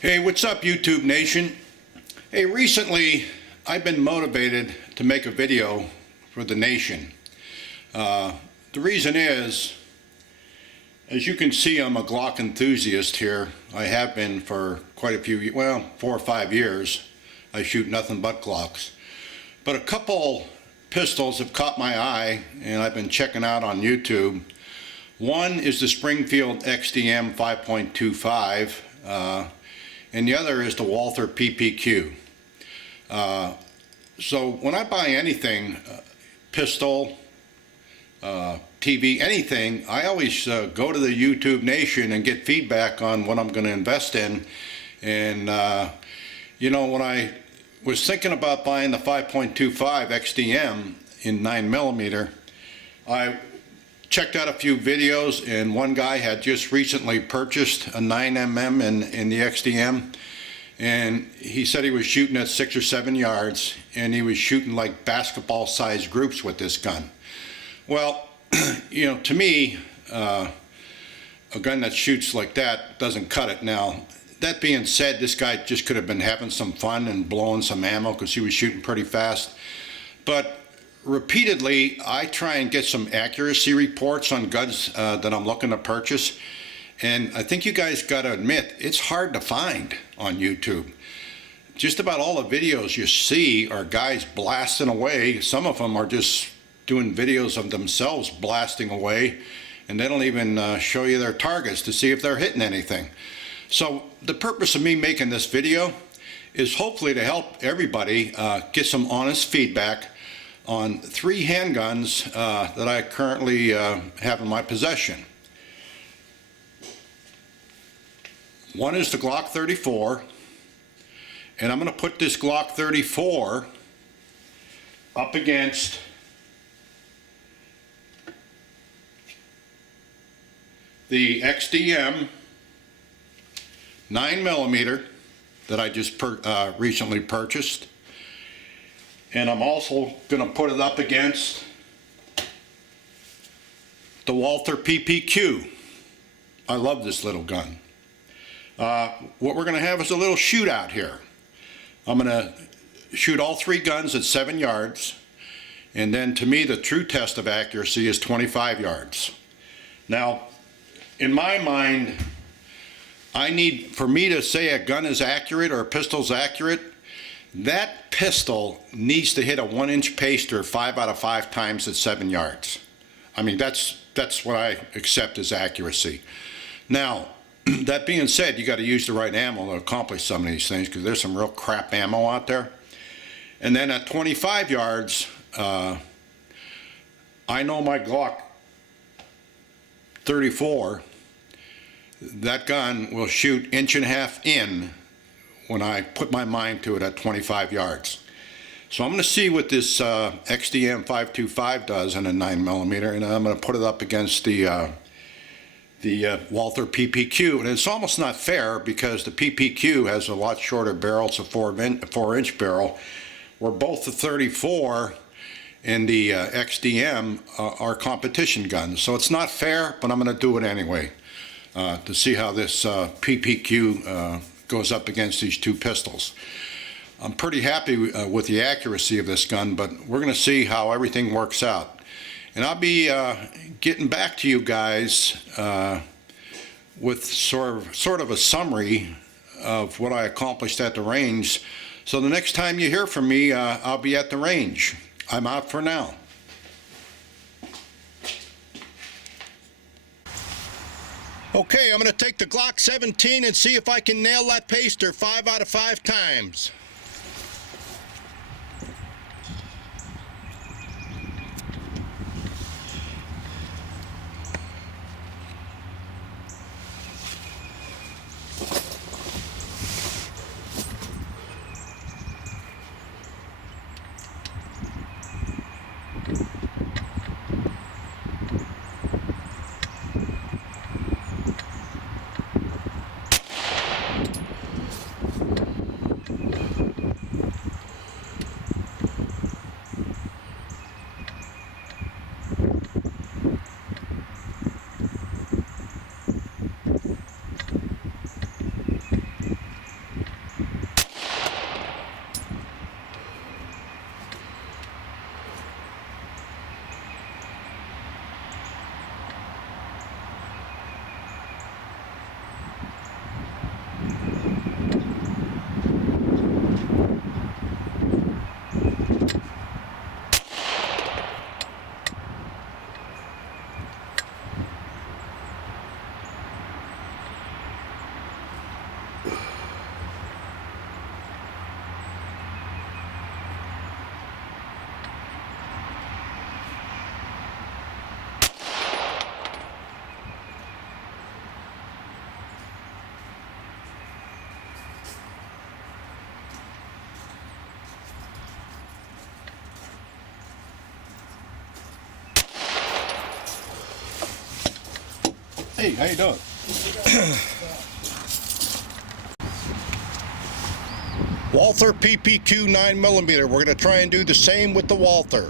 Hey, what's up, YouTube Nation? Hey, recently I've been motivated to make a video for the nation. The reason is, as you can see, I'm a Glock enthusiast here. I have been for quite a few, 4 or 5 years. I shoot nothing but Glocks. But a couple pistols have caught my eye and I've been checking out on YouTube. One is the Springfield XDM 5.25. And the other is the Walther PPQ. So when I buy anything, pistol, TV, anything, I always go to the YouTube Nation and get feedback on what I'm going to invest in. And you know, when I was thinking about buying the 5.25 XDM in 9mm, I checked out a few videos, and one guy had just recently purchased a 9mm in the XDM, and he said he was shooting at 6 or 7 yards, and he was shooting like basketball-sized groups with this gun. Well, you know, to me, a gun that shoots like that doesn't cut it. Now, that being said, this guy just could have been having some fun and blowing some ammo because he was shooting pretty fast. But repeatedly, I try and get some accuracy reports on guns that I'm looking to purchase, and I think you guys got to admit it's hard to find on YouTube. Just about all the videos you see are guys blasting away. Some of them are just doing videos of themselves blasting away, and they don't even show you their targets to see if they're hitting anything. So the purpose of me making this video is hopefully to help everybody get some honest feedback on 3 handguns that I currently have in my possession. One is the Glock 34, and I'm going to put this Glock 34 up against the XDM 9mm that I just recently purchased. And I'm also going to put it up against the Walther PPQ. I love this little gun. What we're going to have is a little shootout here. I'm going to shoot all 3 guns at 7 yards. And then to me, the true test of accuracy is 25 yards. Now, in my mind, for me to say a gun is accurate or a pistol's accurate, that pistol needs to hit a 1-inch paster 5 out of 5 times at 7 yards. I mean, that's what I accept as accuracy. Now, that being said, you got to use the right ammo to accomplish some of these things, because there's some real crap ammo out there. And then at 25 yards, I know my Glock 34, that gun will shoot 1.5 inches in when I put my mind to it at 25 yards. So I'm going to see what this XDM 525 does in a 9mm, and I'm going to put it up against the Walther PPQ. And it's almost not fair, because the PPQ has a lot shorter barrel. It's a 4-inch barrel, where both the 34 and the XDM are competition guns. So it's not fair, but I'm going to do it anyway to see how this PPQ goes up against these 2 pistols. I'm pretty happy with the accuracy of this gun, but we're going to see how everything works out. And I'll be getting back to you guys with sort of a summary of what I accomplished at the range. So the next time you hear from me, I'll be at the range. I'm out for now. Okay, I'm going to take the Glock 17 and see if I can nail that paster 5 out of 5 times. Hey, how you doing? Walther PPQ 9mm. We're going to try and do the same with the Walther.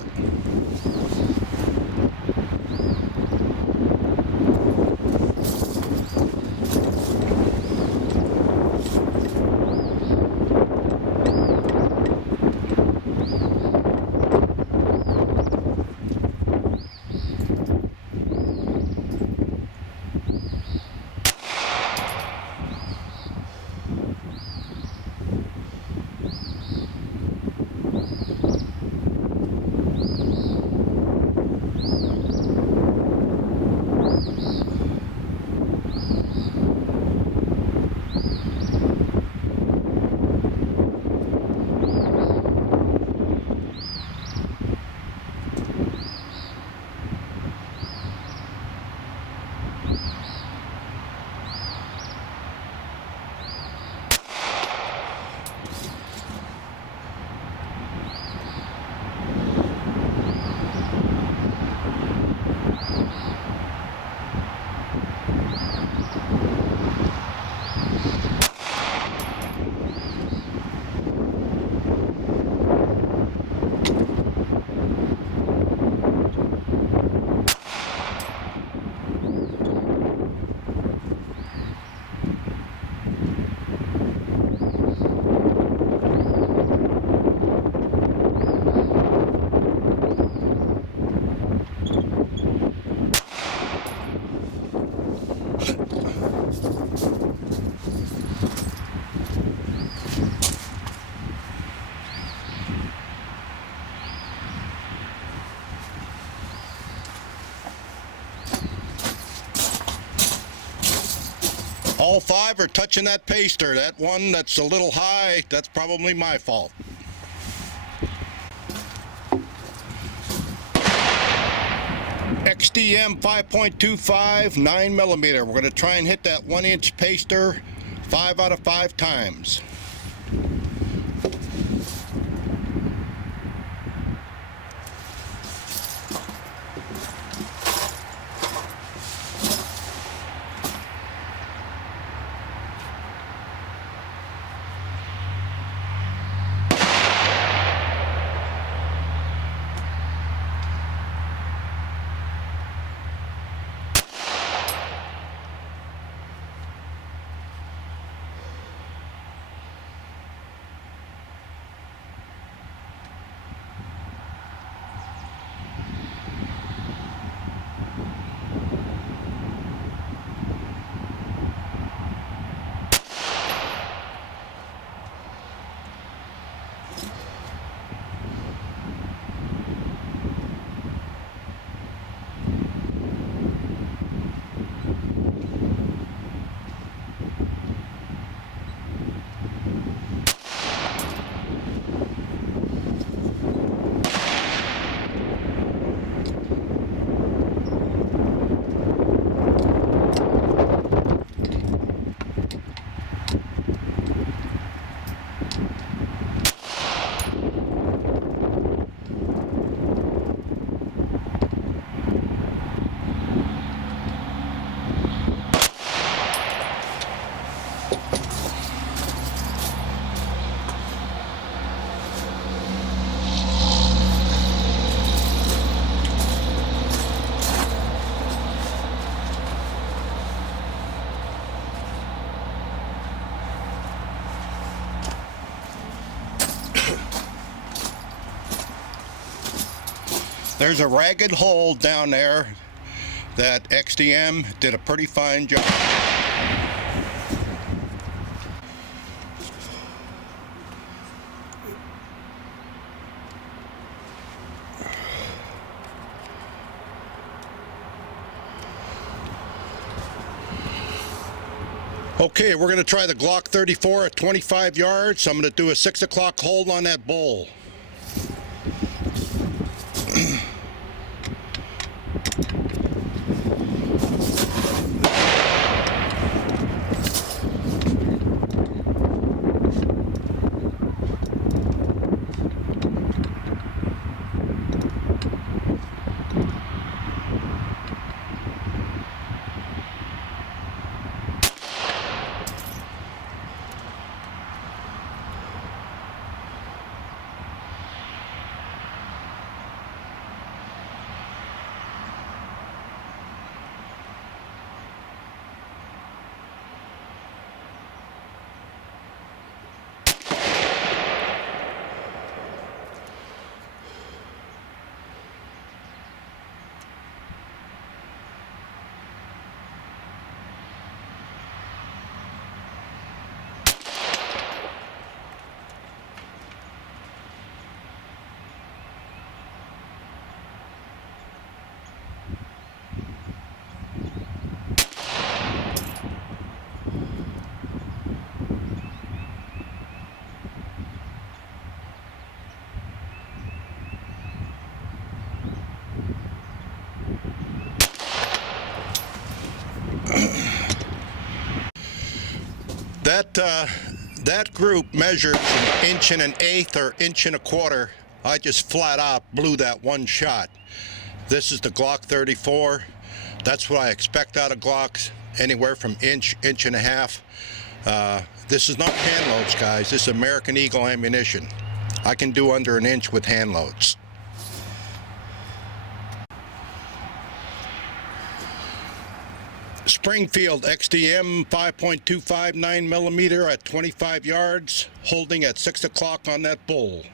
All five are touching that paster. That one that's a little high, that's probably my fault. XDM 5.25 9mm. We're going to try and hit that 1-inch paster 5 out of 5 times. There's a ragged hole down there that XDM did a pretty fine job. Okay, we're going to try the Glock 34 at 25 yards. I'm going to do a 6 o'clock hold on that bull. That group measured an 1.125 or 1.25 inches. I just flat out blew that one shot. This is the Glock 34. That's what I expect out of Glocks, anywhere from inch, 1.5 inches. This is not hand loads, guys. This is American Eagle ammunition. I can do under an inch with hand loads. Springfield XDM 5.25 9mm at 25 yards, holding at 6 o'clock on that bull.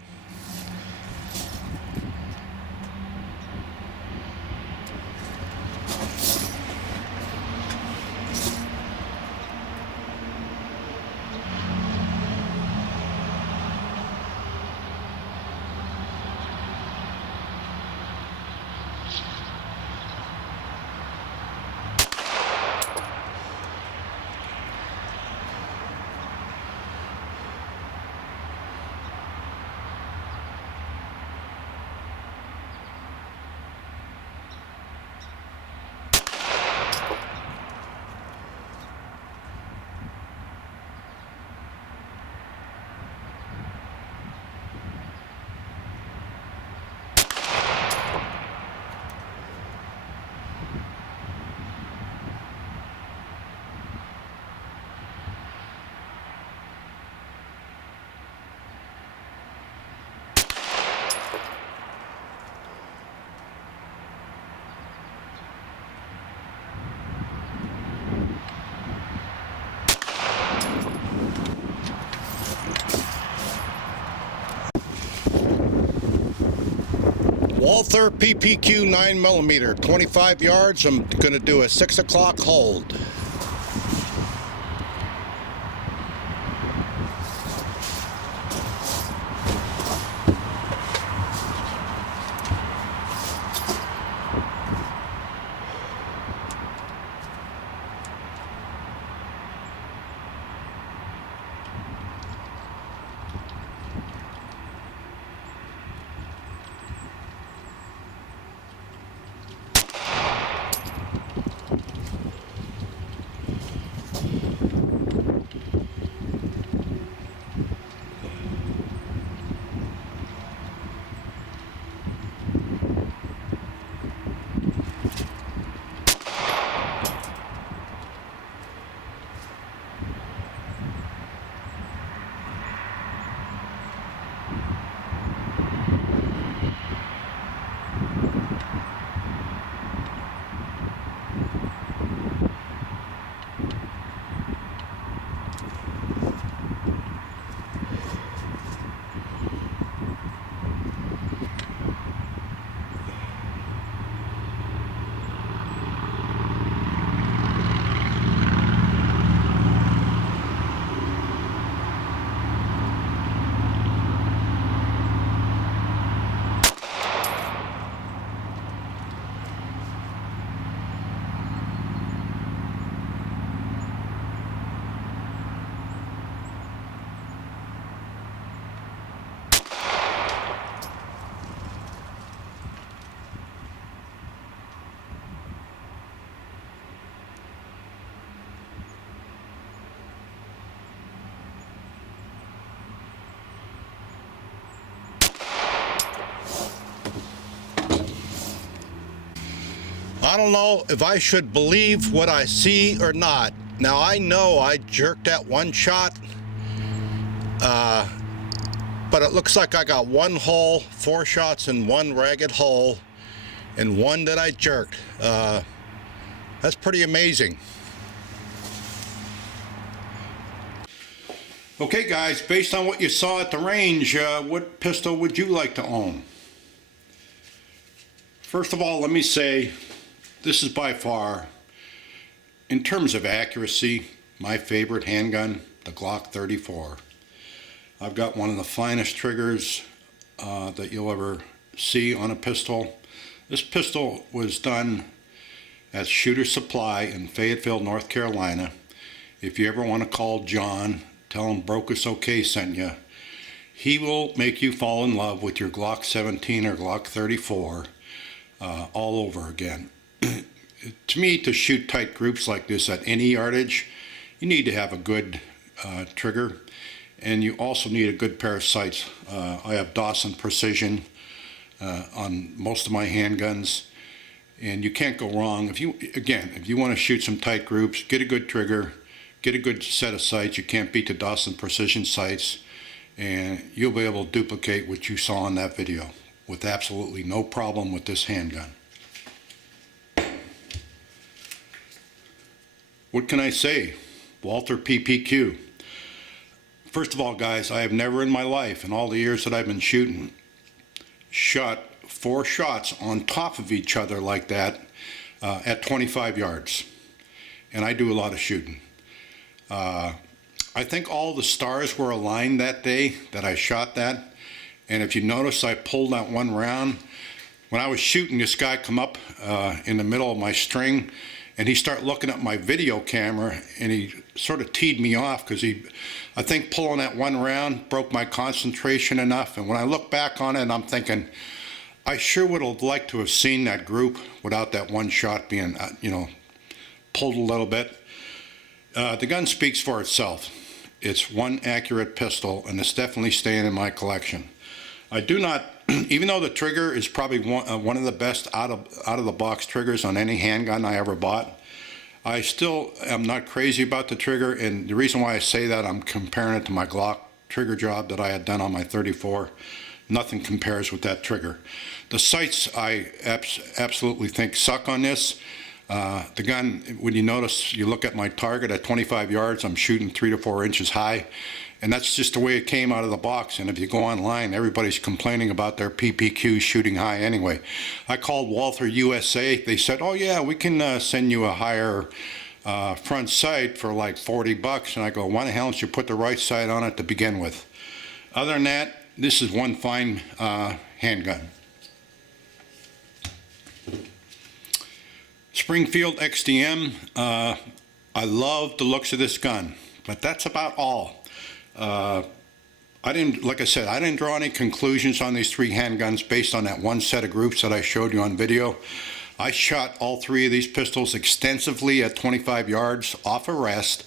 Walther PPQ 9mm, 25 yards. I'm going to do a 6 o'clock hold. I don't know if I should believe what I see or not. Now, I know I jerked that one shot, but it looks like I got one hole, 4 shots in one ragged hole, and one that I jerked. That's pretty amazing. Okay guys, based on what you saw at the range, what pistol would you like to own? First of all, let me say, this is by far, in terms of accuracy, my favorite handgun, the Glock 34. I've got one of the finest triggers that you'll ever see on a pistol. This pistol was done at Shooter Supply in Fayetteville, North Carolina. If you ever want to call John, tell him Brocus OK sent you. He will make you fall in love with your Glock 17 or Glock 34 all over again. To me, to shoot tight groups like this at any yardage, you need to have a good trigger, and you also need a good pair of sights. I have Dawson Precision on most of my handguns, and you can't go wrong. If you want to shoot some tight groups, get a good trigger, get a good set of sights. You can't beat the Dawson Precision sights, and you'll be able to duplicate what you saw in that video with absolutely no problem with this handgun. What can I say? Walther PPQ. First of all, guys, I have never in my life, in all the years that I've been shooting, shot 4 shots on top of each other like that at 25 yards. And I do a lot of shooting. I think all the stars were aligned that day that I shot that. And if you notice, I pulled that one round. When I was shooting, this guy come up in the middle of my string, and he started looking at my video camera, and he sort of teed me off because I think pulling that one round broke my concentration enough. And when I look back on it, I'm thinking, I sure would have liked to have seen that group without that one shot being, pulled a little bit. The gun speaks for itself. It's one accurate pistol, and it's definitely staying in my collection. I do not, even though the trigger is probably one of the best out of the box triggers on any handgun I ever bought, I still am not crazy about the trigger. And the reason why I say that, I'm comparing it to my Glock trigger job that I had done on my 34. Nothing compares with that trigger. The sights I absolutely think suck on this. The gun, when you notice, you look at my target at 25 yards, I'm shooting 3 to 4 inches high, and that's just the way it came out of the box. And if you go online, everybody's complaining about their PPQ shooting high anyway. I called Walther USA. They said, oh yeah, we can send you a higher front sight for like $40. And I go, why the hell don't you put the right sight on it to begin with? Other than that, this is one fine handgun. Springfield XDM, I love the looks of this gun, but that's about all. Like I said, I didn't draw any conclusions on these 3 handguns based on that one set of groups that I showed you on video. I shot all 3 of these pistols extensively at 25 yards off a rest,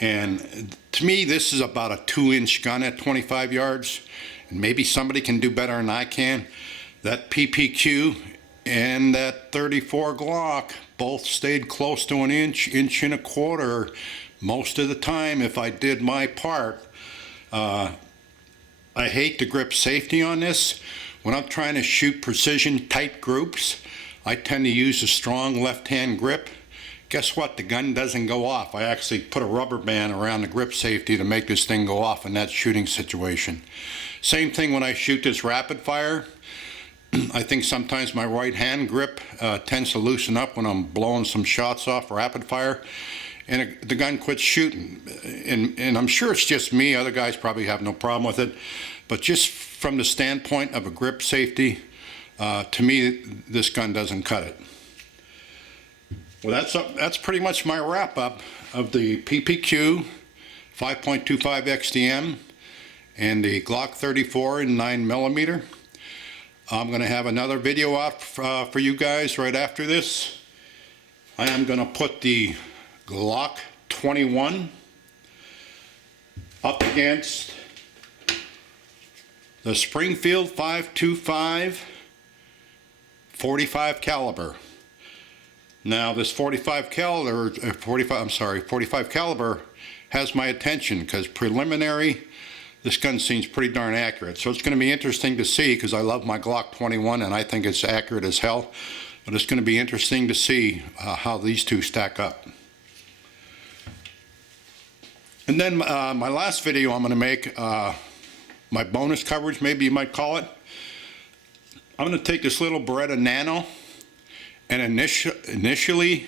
and to me this is about a 2-inch gun at 25 yards, and maybe somebody can do better than I can. That PPQ and that 34 Glock both stayed close to an inch, inch and a quarter most of the time if I did my part. I hate the grip safety on this. When I'm trying to shoot precision tight groups, I tend to use a strong left-hand grip. Guess what? The gun doesn't go off. I actually put a rubber band around the grip safety to make this thing go off in that shooting situation. Same thing when I shoot this rapid fire. I think sometimes my right hand grip tends to loosen up when I'm blowing some shots off rapid fire, and the gun quits shooting. And I'm sure it's just me. Other guys probably have no problem with it. But just from the standpoint of a grip safety, to me, this gun doesn't cut it. Well, that's pretty much my wrap up of the PPQ 5.25 XDM and the Glock 34 in 9mm. I'm going to have another video out for you guys right after this. I am going to put the Glock 21 up against the Springfield 5.25 45 caliber. Now this 45 caliber has my attention because preliminary, this gun seems pretty darn accurate. So it's going to be interesting to see, because I love my Glock 21 and I think it's accurate as hell. But it's going to be interesting to see how these two stack up. And then my last video I'm going to make, my bonus coverage, maybe you might call it. I'm going to take this little Beretta Nano, and initially,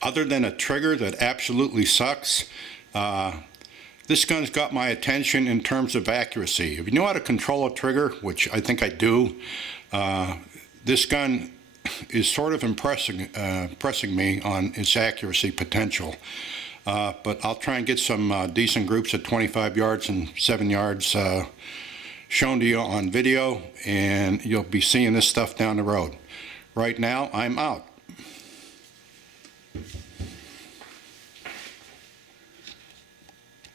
other than a trigger that absolutely sucks, this gun's got my attention in terms of accuracy. If you know how to control a trigger, which I think I do, this gun is sort of impressing me on its accuracy potential. But I'll try and get some decent groups at 25 yards and 7 yards shown to you on video, and you'll be seeing this stuff down the road. Right now, I'm out.